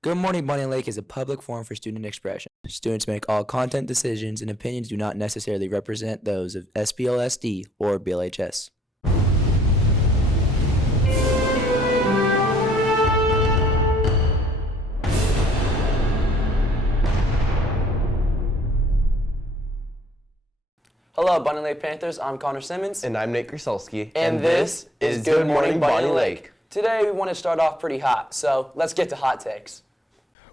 Good Morning Bonney Lake is a public forum for student expression. Students make all content decisions and opinions do not necessarily represent those of SBLSD or Blhs. Hello, Bonney Lake Panthers. I'm Connor Simmons. And I'm Nate Grucelski. And this is Good Morning Bonney Lake. Today we want to start off pretty hot, so let's get to hot takes.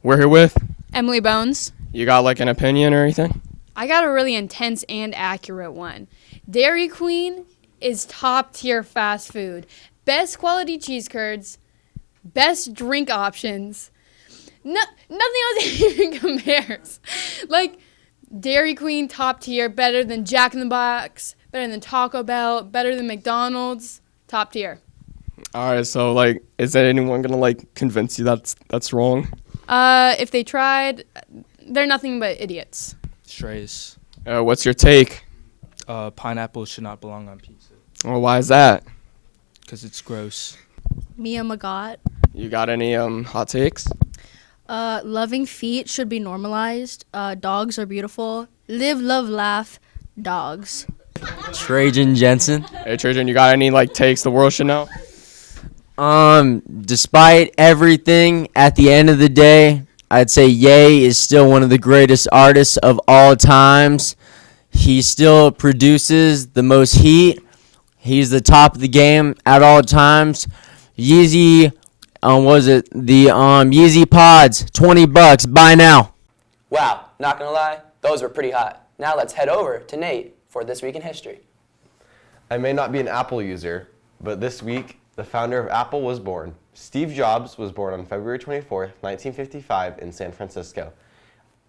We're here with Emily Bones. You got like an opinion or anything? I got a really intense and accurate one. Dairy Queen is top tier fast food. Best quality cheese curds, best drink options. Nothing else even compares. Like Dairy Queen top tier, better than Jack in the Box, better than Taco Bell, better than McDonald's, top tier. All right, so like, is anyone gonna like convince you that's wrong? If they tried, they're nothing but idiots. Strays. What's your take? Pineapple should not belong on pizza. Well, why is that? Because it's gross. Mia Magat. You got any hot takes? Loving feet should be normalized. Dogs are beautiful. Live, love, laugh. Dogs. Justin Jensen. Hey Trajan, you got any like takes the world should know? Despite everything, at the end of the day, I'd say Ye is still one of the greatest artists of all times. He still produces the most heat. He's the top of the game at all times. Yeezy, Yeezy Pods, $20. Buy now. Wow, not gonna lie, those were pretty hot. Now let's head over to Nate for This Week in History. I may not be an Apple user, but this week, the founder of Apple was born. Steve Jobs was born on February 24th, 1955 in San Francisco.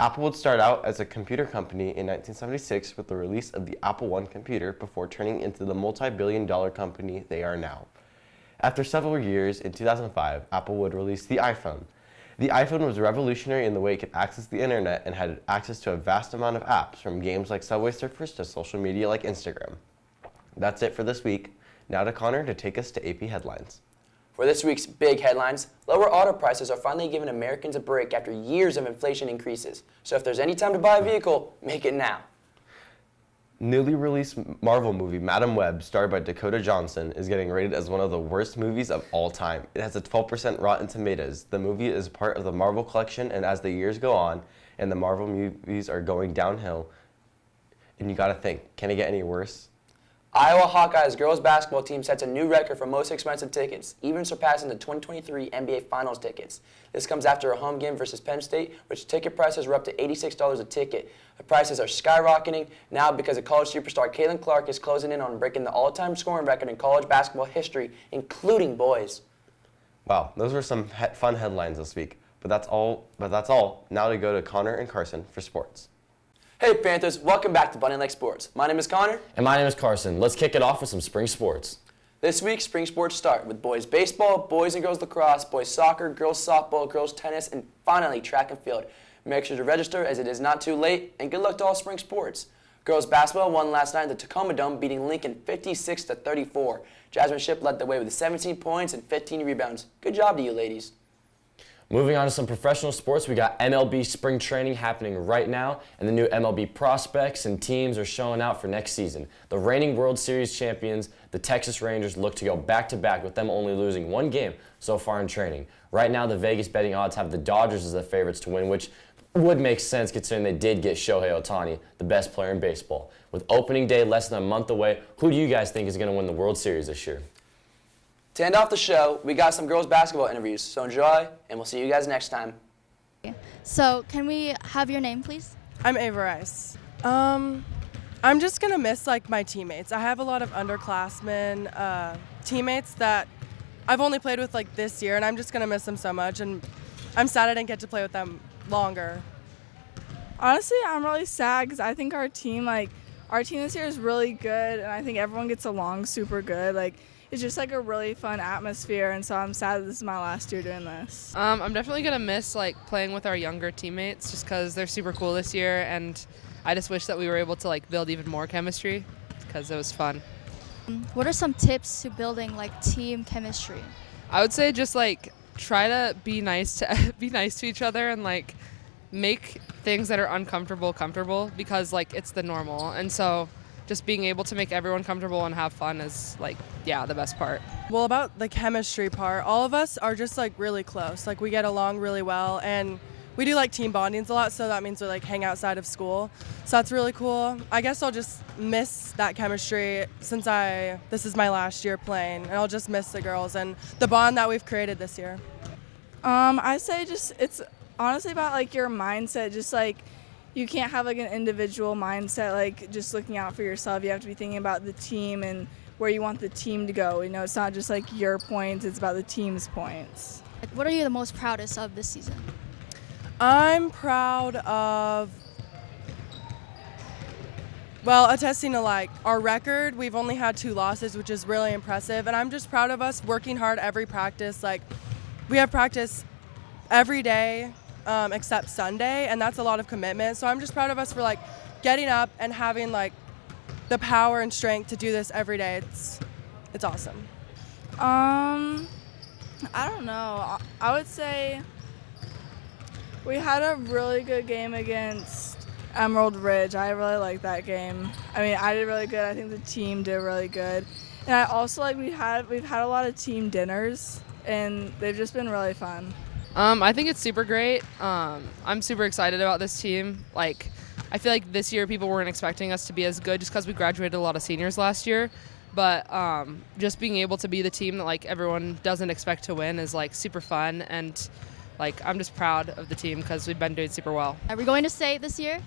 Apple would start out as a computer company in 1976 with the release of the Apple I computer before turning into the multi-billion-dollar company they are now. After several years, in 2005, Apple would release the iPhone. The iPhone was revolutionary in the way it could access the internet and had access to a vast amount of apps, from games like Subway Surfers to social media like Instagram. That's it for this week. Now to Connor to take us to AP Headlines. For this week's big headlines, lower auto prices are finally giving Americans a break after years of inflation increases. So if there's any time to buy a vehicle, make it now. Newly released Marvel movie Madam Web, starred by Dakota Johnson, is getting rated as one of the worst movies of all time. It has a 12% Rotten Tomatoes. The movie is part of the Marvel collection, and as the years go on and the Marvel movies are going downhill, and you gotta think, can it get any worse? Iowa Hawkeyes girls basketball team sets a new record for most expensive tickets, even surpassing the 2023 NBA Finals tickets. This comes after a home game versus Penn State, which ticket prices were up to $86 a ticket. The prices are skyrocketing now because of college superstar Caitlin Clark is closing in on breaking the all-time scoring record in college basketball history, including boys. Wow, those were some fun headlines this week. But that's all. Now to go to Connor and Carson for sports. Hey Panthers, welcome back to Bonney Lake Sports. My name is Connor. And my name is Carson. Let's kick it off with some spring sports. This week, spring sports start with boys baseball, boys and girls lacrosse, boys soccer, girls softball, girls tennis, and finally track and field. Make sure to register as it is not too late, and good luck to all spring sports. Girls basketball won last night at the Tacoma Dome, beating Lincoln 56-34. Jazmyn Shipp led the way with 17 points and 15 rebounds. Good job to you ladies. Moving on to some professional sports, we got MLB spring training happening right now, and the new MLB prospects and teams are showing out for next season. The reigning World Series champions, the Texas Rangers, look to go back-to-back with them only losing one game so far in training. Right now, the Vegas betting odds have the Dodgers as the favorites to win, which would make sense considering they did get Shohei Ohtani, the best player in baseball. With opening day less than a month away, who do you guys think is going to win the World Series this year? To end off the show, we got some girls basketball interviews, so enjoy, and we'll see you guys next time. So, can we have your name, please? I'm Ava Rice. I'm just going to miss, my teammates. I have a lot of underclassmen teammates that I've only played with, this year, and I'm just going to miss them so much, and I'm sad I didn't get to play with them longer. Honestly, I'm really sad because I think our team this year is really good, and I think everyone gets along super good. It's just a really fun atmosphere, and so I'm sad that this is my last year doing this. I'm definitely going to miss playing with our younger teammates just because they're super cool this year, and I just wish that we were able to build even more chemistry because it was fun. What are some tips to building team chemistry? I would say just try to be nice to each other and like make things that are uncomfortable comfortable, because like it's the normal. And so just being able to make everyone comfortable and have fun is like, the best part. Well, about the chemistry part, all of us are just like really close. Like we get along really well, and we do like team bondings a lot, so that means we like hang outside of school. So that's really cool. I guess I'll just miss that chemistry since this is my last year playing, and I'll just miss the girls and the bond that we've created this year. I say just it's honestly about like your mindset. Just like you can't have like an individual mindset, like just looking out for yourself. You have to be thinking about the team and where you want the team to go. You know, it's not just like your points, it's about the team's points. What are you the most proudest of this season? I'm proud of, well, attesting to like our record. We've only had 2 losses, which is really impressive. And I'm just proud of us working hard every practice. Like we have practice every day except Sunday, and that's a lot of commitment. So I'm just proud of us for like getting up and having like the power and strength to do this every day. It's awesome. I don't know. I would say we had a really good game against Emerald Ridge. I really liked that game. I mean, I did really good. I think the team did really good. And I also like we've had a lot of team dinners, and they've just been really fun. I think it's super great. I'm super excited about this team. Like, I feel like this year people weren't expecting us to be as good just because we graduated a lot of seniors last year. But just being able to be the team that like everyone doesn't expect to win is like super fun, and like I'm just proud of the team because we've been doing super well. Are we going to state this year?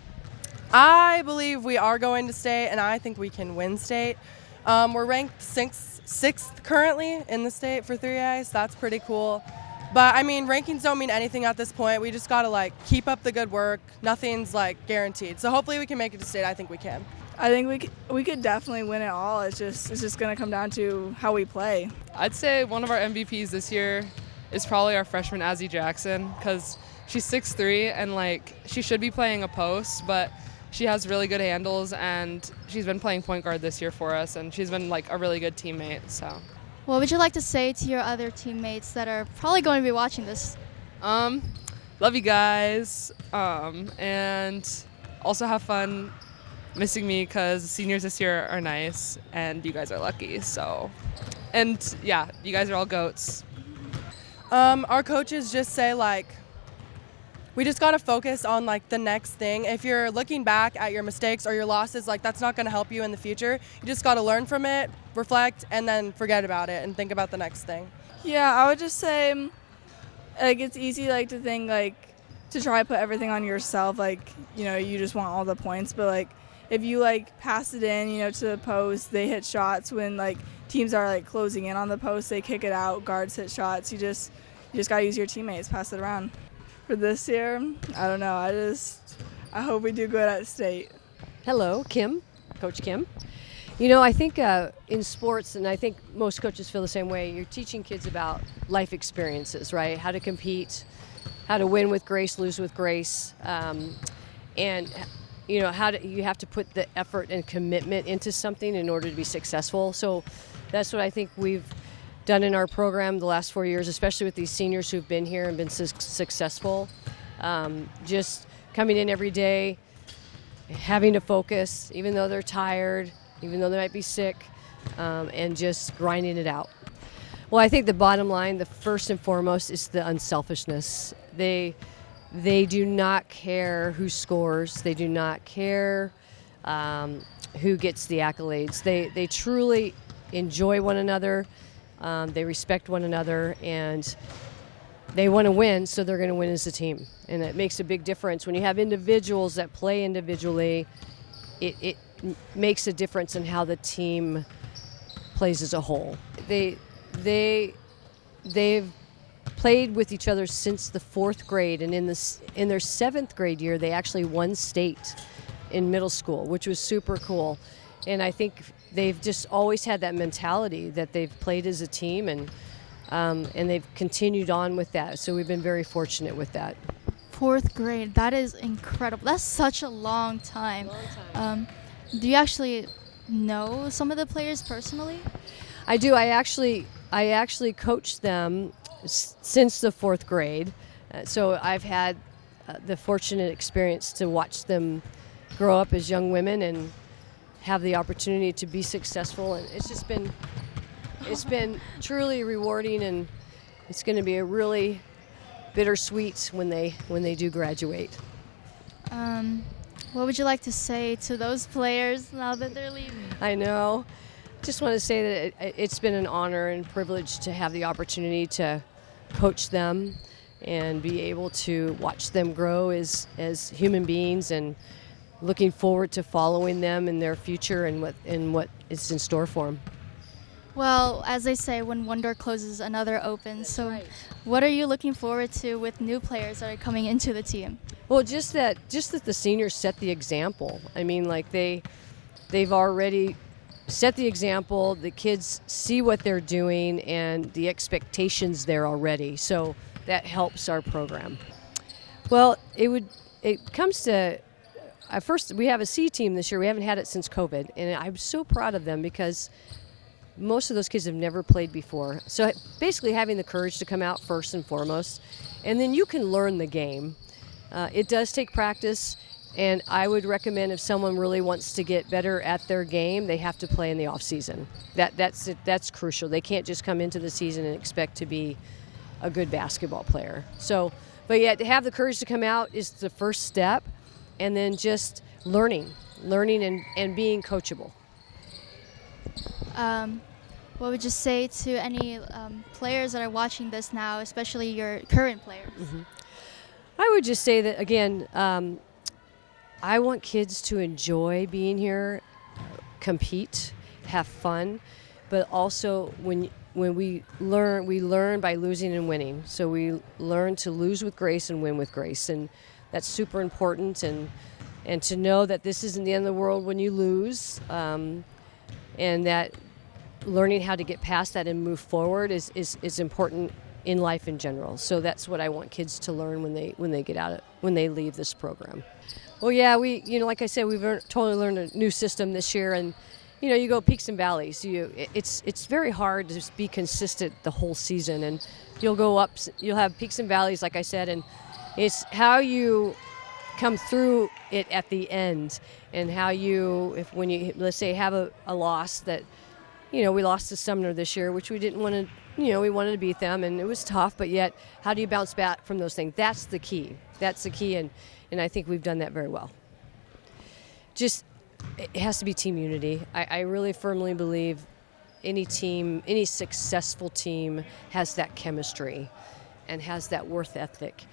I believe we are going to state, and I think we can win state. We're ranked sixth currently in the state for 3A, so that's pretty cool. But I mean, rankings don't mean anything at this point. We just gotta like keep up the good work. Nothing's like guaranteed. So hopefully we can make it to state. I think we can. I think we could definitely win it all. It's just gonna come down to how we play. I'd say one of our MVPs this year is probably our freshman Azzy Jackson, because she's 6'3" and like she should be playing a post, but she has really good handles, and she's been playing point guard this year for us, and she's been like a really good teammate. So. What would you like to say to your other teammates that are probably going to be watching this? Love you guys, and also have fun missing me because seniors this year are nice and you guys are lucky. So, and yeah, you guys are all goats. Our coaches just say like, we just got to focus on like the next thing. If you're looking back at your mistakes or your losses, like that's not going to help you in the future. You just got to learn from it, reflect, and then forget about it and think about the next thing. Yeah, I would just say like it's easy like to think like to try to put everything on yourself, like, you know, you just want all the points, but like if you like pass it in, you know, to the post, they hit shots when like teams are like closing in on the post, they kick it out, guards hit shots. You just got to use your teammates, pass it around. For this year, I don't know. I hope we do good at state. Hello, Kim, Coach Kim. You know, I think in sports, and I think most coaches feel the same way, you're teaching kids about life experiences, right? How to compete, how to win with grace, lose with grace, and you know, you have to put the effort and commitment into something in order to be successful. So that's what I think we've done in our program the last 4 years, especially with these seniors who've been here and been successful. Just coming in every day, having to focus, even though they're tired, even though they might be sick, and just grinding it out. Well, I think the bottom line, the first and foremost, is the unselfishness. They do not care who scores. They do not care who gets the accolades. They truly enjoy one another. They respect one another, and they want to win, so they're going to win as a team. And it makes a big difference. When you have individuals that play individually, it makes a difference in how the team plays as a whole. They've played with each other since the 4th grade, and in their 7th grade year, they actually won state in middle school, which was super cool. And I think they've just always had that mentality that they've played as a team, and they've continued on with that. So we've been very fortunate with that. 4th grade, that is incredible. That's such a long time. Do you actually know some of the players personally? I do. I actually coached them since the 4th grade. So I've had the fortunate experience to watch them grow up as young women and have the opportunity to be successful. And it's been truly rewarding, and it's going to be a really bittersweet when they do graduate. What would you like to say to those players now that they're leaving? I know. Just want to say that it's been an honor and privilege to have the opportunity to coach them and be able to watch them grow as human beings, and looking forward to following them in their future and what is in store for them. Well, as they say, when one door closes, another opens. So what are you looking forward to with new players that are coming into the team? Well, just that the seniors set the example. I mean, like they've already set the example. The kids see what they're doing and the expectations there already. So that helps our program. Well, it comes to first, we have a C team this year. We haven't had it since COVID, and I'm so proud of them because most of those kids have never played before. So basically having the courage to come out first and foremost, and then you can learn the game. It does take practice, and I would recommend if someone really wants to get better at their game, they have to play in the off season. That's crucial. They can't just come into the season and expect to be a good basketball player. So, but yet to have the courage to come out is the first step, and then just learning and being coachable. What would you say to any players that are watching this now, especially your current players? Mm-hmm. I would just say that, again, I want kids to enjoy being here, compete, have fun, but also when we learn by losing and winning. So we learn to lose with grace and win with grace, and that's super important. And to know that this isn't the end of the world when you lose, and that learning how to get past that and move forward is important in life in general. So that's what I want kids to learn when they leave this program. Well, yeah, like I said, we've totally learned a new system this year, and you go peaks and valleys. It's very hard to just be consistent the whole season, and you'll have peaks and valleys, like I said, and it's how you come through it at the end, and how when you let's say have a loss that, we lost to Sumner this year, which we didn't want to. We wanted to beat them, and it was tough, but yet how do you bounce back from those things? That's the key, and I think we've done that very well. Just, it has to be team unity. I really firmly believe any successful team has that chemistry and has that worth ethic,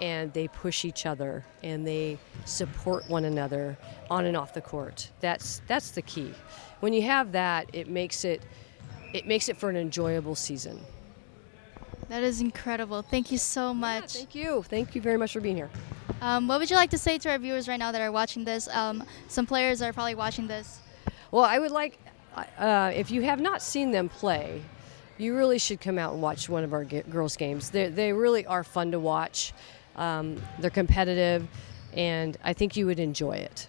and they push each other and they support one another on and off the court. That's the key. When you have that, it makes it for an enjoyable season. That is incredible. Thank you so much. Yeah, thank you. Thank you very much for being here. What would you like to say to our viewers right now that are watching this? Some players are probably watching this. Well, I would like, if you have not seen them play, you really should come out and watch one of our girls' games. They really are fun to watch. They're competitive, and I think you would enjoy it.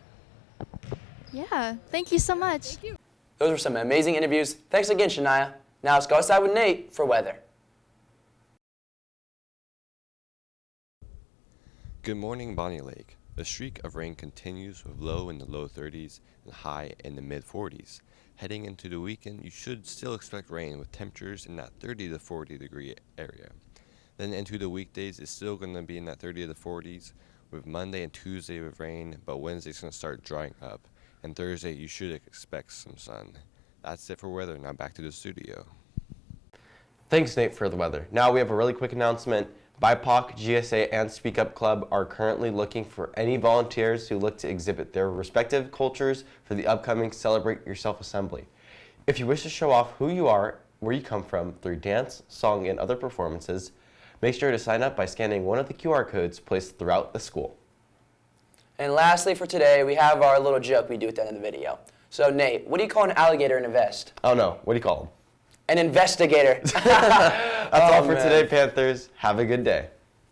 Yeah, thank you so much. Thank you. Those were some amazing interviews. Thanks again, Shaniah. Now let's go outside with Nate for weather. Good morning, Bonney Lake. The streak of rain continues with low in the low 30s and high in the mid 40s. Heading into the weekend, you should still expect rain with temperatures in that 30 to 40 degree area. Then into the weekdays, it's still going to be in that 30 to 40s with Monday and Tuesday with rain, but Wednesday's going to start drying up. And Thursday, you should expect some sun. That's it for weather. Now back to the studio. Thanks, Nate, for the weather. Now we have a really quick announcement. BIPOC, GSA, and Speak Up Club are currently looking for any volunteers who look to exhibit their respective cultures for the upcoming Celebrate Yourself Assembly. If you wish to show off who you are, where you come from, through dance, song, and other performances, make sure to sign up by scanning one of the QR codes placed throughout the school. And lastly for today, we have our little joke we do at the end of the video. So Nate, what do you call an alligator in a vest? Oh no, what do you call them? An investigator. That's all for today, Panthers. Have a good day.